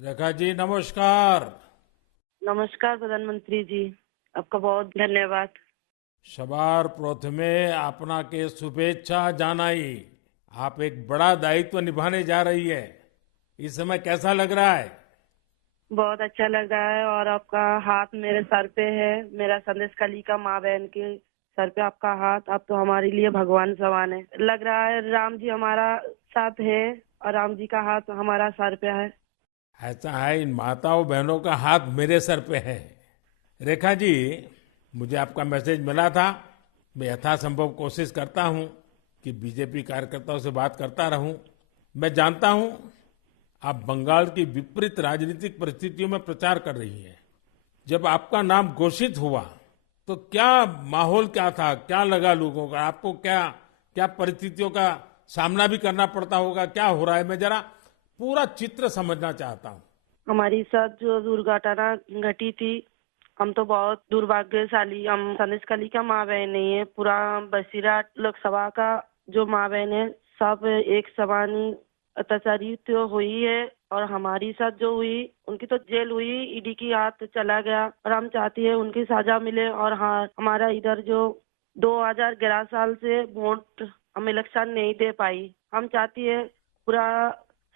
रेखा जी नमस्कार। नमस्कार प्रधानमंत्री जी। आपका बहुत धन्यवाद। सवार प्रथमे आपना के शुभेच्छा जानाई। आप एक बड़ा दायित्व निभाने जा रही है। इस समय कैसा लग रहा है? बहुत अच्छा लग रहा है और आपका हाथ मेरे सर पे है। मेरा संदेश कली का माँ बहन के सर पे आपका हाथ। आप तो हमारे लिए भगवान समान है। लग रहा है राम जी हमारा साथ है और राम जी का हाथ हमारा सर पे है। ऐसा है, इन माताओं बहनों का हाथ मेरे सर पे है। रेखा जी, मुझे आपका मैसेज मिला था। मैं यथासंभव कोशिश करता हूं कि बीजेपी कार्यकर्ताओं से बात करता रहूं। मैं जानता हूं आप बंगाल की विपरीत राजनीतिक परिस्थितियों में प्रचार कर रही हैं। जब आपका नाम घोषित हुआ तो क्या माहौल क्या था, क्या लगा लोगों का? आपको क्या क्या परिस्थितियों का सामना भी करना पड़ता होगा? क्या हो रहा है, मैं जरा पूरा चित्र समझना चाहता हूँ। हमारी साथ जो दुर्घटना घटी थी, हम तो बहुत दुर्भाग्यशाली। हम संदेश कली का माँ बहन नहीं है। पूरा बसीरा लोकसभा का जो माँ बहन है, सब एक समान ही अत्याचारी तो हुई है। और हमारी साथ जो हुई, उनकी तो जेल हुई, ईडी की हाथ चला गया। और हम चाहती है उनकी सजा मिले। और हाँ, हमारा इधर जो 2011 साल से वोट हम इलेक्शन नहीं दे पाई। हम चाहती है पूरा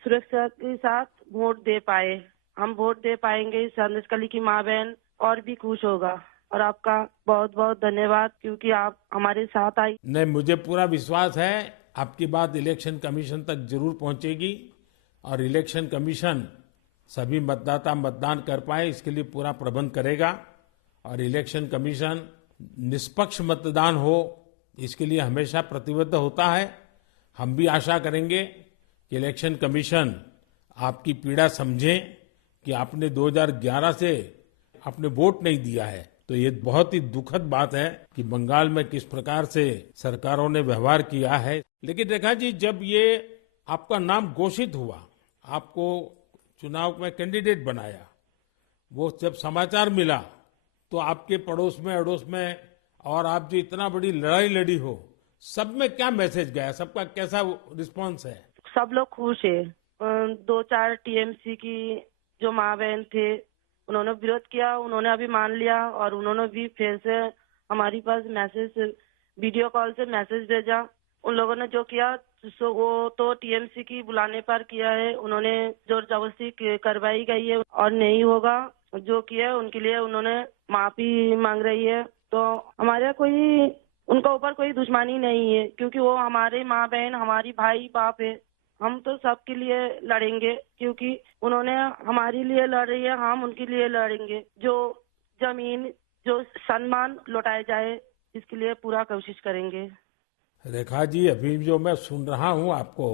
सुरक्षा के साथ वोट दे पाए। हम वोट दे पाएंगे, संदेश कली की माँ बहन और भी खुश होगा। और आपका बहुत बहुत धन्यवाद, क्योंकि आप हमारे साथ आई। नहीं, मुझे पूरा विश्वास है आपकी बात इलेक्शन कमीशन तक जरूर पहुंचेगी और इलेक्शन कमीशन सभी मतदाता मतदान कर पाए इसके लिए पूरा प्रबंध करेगा। और इलेक्शन कमीशन निष्पक्ष मतदान हो इसके लिए हमेशा प्रतिबद्ध होता है। हम भी आशा करेंगे कि इलेक्शन कमीशन आपकी पीड़ा समझे कि आपने 2011 से आपने वोट नहीं दिया है। तो ये बहुत ही दुखद बात है कि बंगाल में किस प्रकार से सरकारों ने व्यवहार किया है। लेकिन रेखा जी, जब ये आपका नाम घोषित हुआ, आपको चुनाव में कैंडिडेट बनाया, वो जब समाचार मिला तो आपके पड़ोस में अड़ोस में और आप जो इतना बड़ी लड़ाई लड़ी हो, सब में क्या मैसेज गया? सबका कैसा रिस्पांस है? सब लोग खुश है। 2-4 टीएमसी की जो माँ बहन थे, उन्होंने विरोध किया, उन्होंने अभी मान लिया। और उन्होंने भी फिर से हमारी पास मैसेज, वीडियो कॉल से मैसेज भेजा। उन लोगों ने जो किया सो वो तो टीएमसी की बुलाने पर किया है। उन्होंने जोर जबरदस्ती करवाई गई है और नहीं होगा। जो किया है उनके लिए उन्होंने माफी मांग रही है। तो हमारे कोई उनका ऊपर कोई दुश्मनी नहीं है, क्योंकि वो हमारे माँ बहन, हमारी भाई बाप है। हम तो सबके लिए लड़ेंगे, क्योंकि उन्होंने हमारे लिए लड़ रही है, हम उनके लिए लड़ेंगे। जो जमीन, जो सम्मान लौटाया जाए, इसके लिए पूरा कोशिश करेंगे। रेखा जी, अभी जो मैं सुन रहा हूं आपको,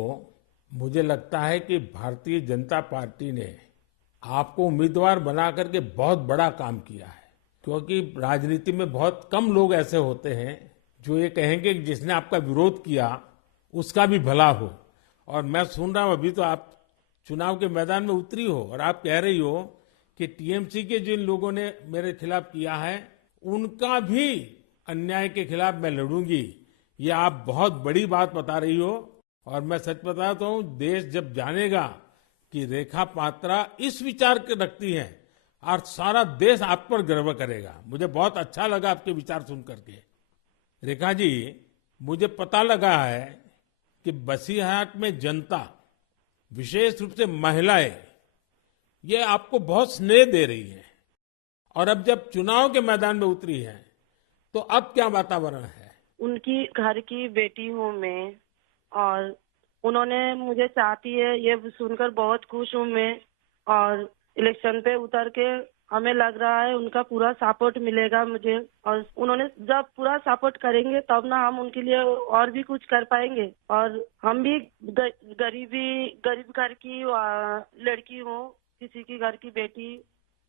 मुझे लगता है कि भारतीय जनता पार्टी ने आपको उम्मीदवार बना करके बहुत बड़ा काम किया है। क्योंकि राजनीति में बहुत कम लोग ऐसे होते हैं जो ये कहेंगे कि जिसने आपका विरोध किया उसका भी भला हो। और मैं सुन रहा हूं अभी तो आप चुनाव के मैदान में उतरी हो और आप कह रही हो कि टीएमसी के जिन लोगों ने मेरे खिलाफ किया है उनका भी अन्याय के खिलाफ मैं लड़ूंगी। ये आप बहुत बड़ी बात बता रही हो। और मैं सच बताता हूँ, देश जब जानेगा कि रेखा पात्रा इस विचार के रखती हैं और सारा देश आप पर गर्व करेगा। मुझे बहुत अच्छा लगा आपके विचार सुन करके। रेखा जी, मुझे पता लगा है कि बसीरहाट में जनता, विशेष रूप से महिलाएं, ये आपको बहुत स्नेह दे रही है। और अब जब चुनाव के मैदान में उतरी है तो अब क्या वातावरण है? उनकी घर की बेटी हूँ मैं। और उन्होंने मुझे चाहती है, ये सुनकर बहुत खुश हूँ मैं। और इलेक्शन पे उतर के हमें लग रहा है उनका पूरा सपोर्ट मिलेगा मुझे। और उन्होंने जब पूरा सपोर्ट करेंगे तब ना हम उनके लिए और भी कुछ कर पाएंगे। और हम भी गरीब घर की लड़की हूँ, किसी की घर की बेटी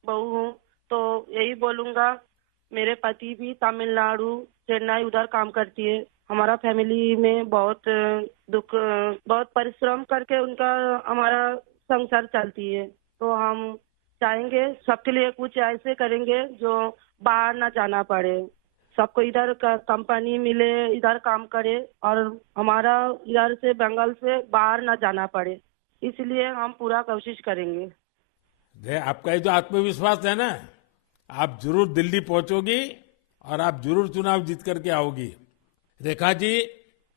बहू हूँ। तो यही बोलूंगा, मेरे पति भी तमिलनाडु, चेन्नई उधर काम करती है। हमारा फैमिली में बहुत दुख, बहुत परिश्रम करके उनका हमारा संसार चलती है। तो हम चाहेंगे सबके लिए कुछ ऐसे करेंगे जो बाहर ना जाना पड़े। सबको इधर का कंपनी मिले, इधर काम करे और हमारा इधर से बंगाल से बाहर ना जाना पड़े। इसलिए हम पूरा कोशिश करेंगे। आपका ये जो आत्मविश्वास है ना, आप जरूर दिल्ली पहुंचोगी और आप जरूर चुनाव जीत करके आओगी। रेखा जी,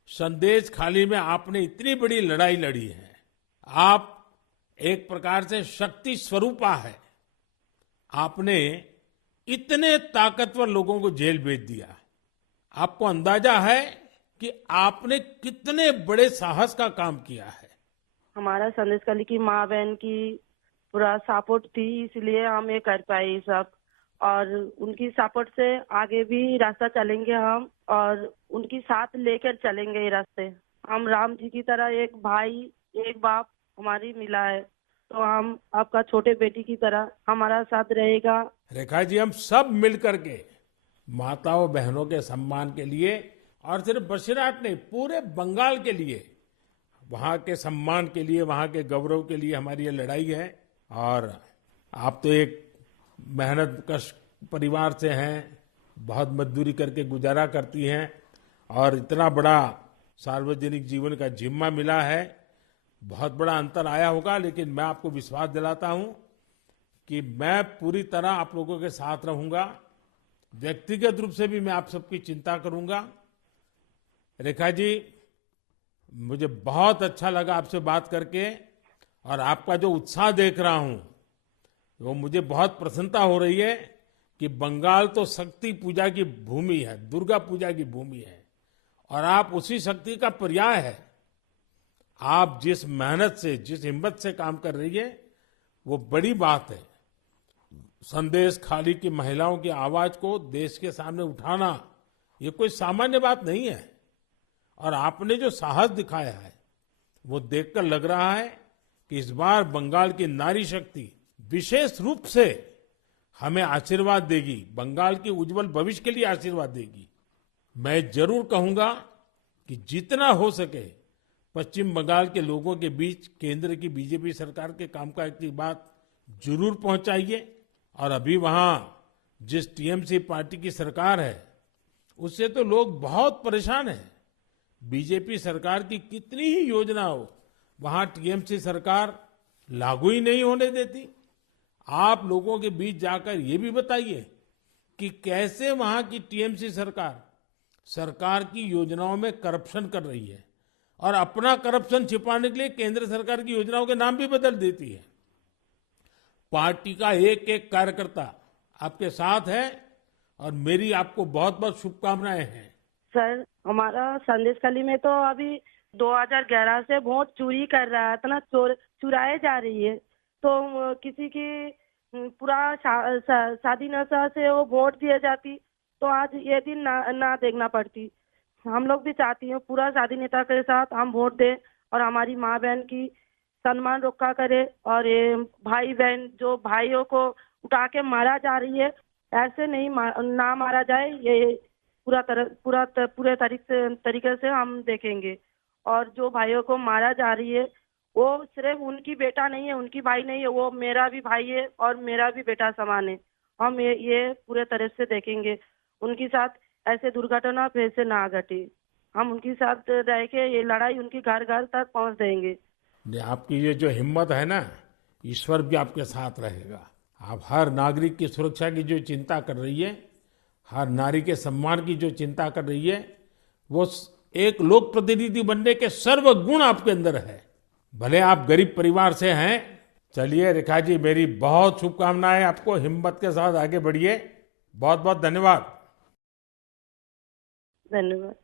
संदेश खाली में आपने इतनी बड़ी लड़ाई लड़ी है। आप एक प्रकार से शक्ति स्वरूपा है। आपने इतने ताकतवर लोगों को जेल भेज दिया। आपको अंदाजा है कि आपने कितने बड़े साहस का काम किया है। हमारा संदेश खाली की माँ बहन की पूरा सपोर्ट थी, इसलिए हम ये कर पाए ये सब। और उनकी सपोर्ट से आगे भी रास्ता चलेंगे हम, और उनकी साथ लेकर चलेंगे ये रास्ते। हम राम जी की तरह एक भाई एक बाप हमारी मिला है, तो हम आपका छोटे बेटी की तरह हमारा साथ रहेगा। रेखा जी, हम सब मिल करके माताओं बहनों के सम्मान के लिए, और सिर्फ बसीरहाट नहीं, पूरे बंगाल के लिए, वहां के सम्मान के लिए, वहां के गौरव के लिए हमारी ये लड़ाई है। और आप तो एक मेहनत कश परिवार से हैं, बहुत मजदूरी करके गुजारा करती हैं, और इतना बड़ा सार्वजनिक जीवन का जिम्मा मिला है। बहुत बड़ा अंतर आया होगा, लेकिन मैं आपको विश्वास दिलाता हूं कि मैं पूरी तरह आप लोगों के साथ रहूंगा। व्यक्तिगत रूप से भी मैं आप सबकी चिंता करूंगा। रेखा जी, मुझे बहुत अच्छा लगा आपसे बात करके, और आपका जो उत्साह देख रहा हूं वो मुझे बहुत प्रसन्नता हो रही है कि बंगाल तो शक्ति पूजा की भूमि है, दुर्गा पूजा की भूमि है, और आप उसी शक्ति का पर्याय है। आप जिस मेहनत से, जिस हिम्मत से काम कर रही है, वो बड़ी बात है। संदेश खाली की महिलाओं की आवाज को देश के सामने उठाना, ये कोई सामान्य बात नहीं है। और आपने जो साहस दिखाया है, वो देखकर लग रहा है कि इस बार बंगाल की नारी शक्ति विशेष रूप से हमें आशीर्वाद देगी, बंगाल के उज्जवल भविष्य के लिए आशीर्वाद देगी। मैं जरूर कहूंगा कि जितना हो सके पश्चिम बंगाल के लोगों के बीच केंद्र की बीजेपी सरकार के कामकाज की बात जरूर पहुंचाइए। और अभी वहां जिस टीएमसी पार्टी की सरकार है, उससे तो लोग बहुत परेशान हैं। बीजेपी सरकार की कितनी ही योजना हो, वहां टीएमसी सरकार लागू ही नहीं होने देती। आप लोगों के बीच जाकर ये भी बताइए कि कैसे वहां की टीएमसी सरकार की योजनाओं में करप्शन कर रही है, और अपना करप्शन छिपाने के लिए केंद्र सरकार की योजनाओं के नाम भी बदल देती है। पार्टी का एक एक कार्यकर्ता आपके साथ है, और मेरी आपको बहुत बहुत शुभकामनाएं हैं। सर, हमारा संदेश खाली में तो अभी 2011 से वोट चोरी कर रहा है, इतना चुराए जा रही है। तो किसी की पूरा शादी नशा से वो वोट दिए जाती, तो आज ये दिन ना देखना पड़ती। हम लोग भी चाहती हैं पूरा शादी नेता के साथ हम वोट दें, और हमारी माँ बहन की सम्मान रक्षा करे। और ये भाई बहन जो भाइयों को उठा के मारा जा रही है, ऐसे नहीं ना मारा जाए, ये पूरे तरीके से हम देखेंगे। और जो भाइयों को मारा जा रही है, वो सिर्फ उनकी बेटा नहीं है, उनकी भाई नहीं है, वो मेरा भी भाई है और मेरा भी बेटा समान है। हम ये पूरे तरह से देखेंगे, उनके साथ ऐसे दुर्घटना फिर से ना घटे। हम उनके साथ रह के ये लड़ाई उनकी घर घर तक पहुंच देंगे। आपकी ये जो हिम्मत है ना, ईश्वर भी आपके साथ रहेगा। आप हर नागरिक की सुरक्षा की जो चिंता कर रही है, हर नारी के सम्मान की जो चिंता कर रही है, वो एक लोक प्रतिनिधि बनने के सर्व गुण आपके अंदर है। भले आप गरीब परिवार से हैं। चलिए रेखा जी, मेरी बहुत शुभकामनाएं आपको, हिम्मत के साथ आगे बढ़िए। बहुत बहुत धन्यवाद। धन्यवाद।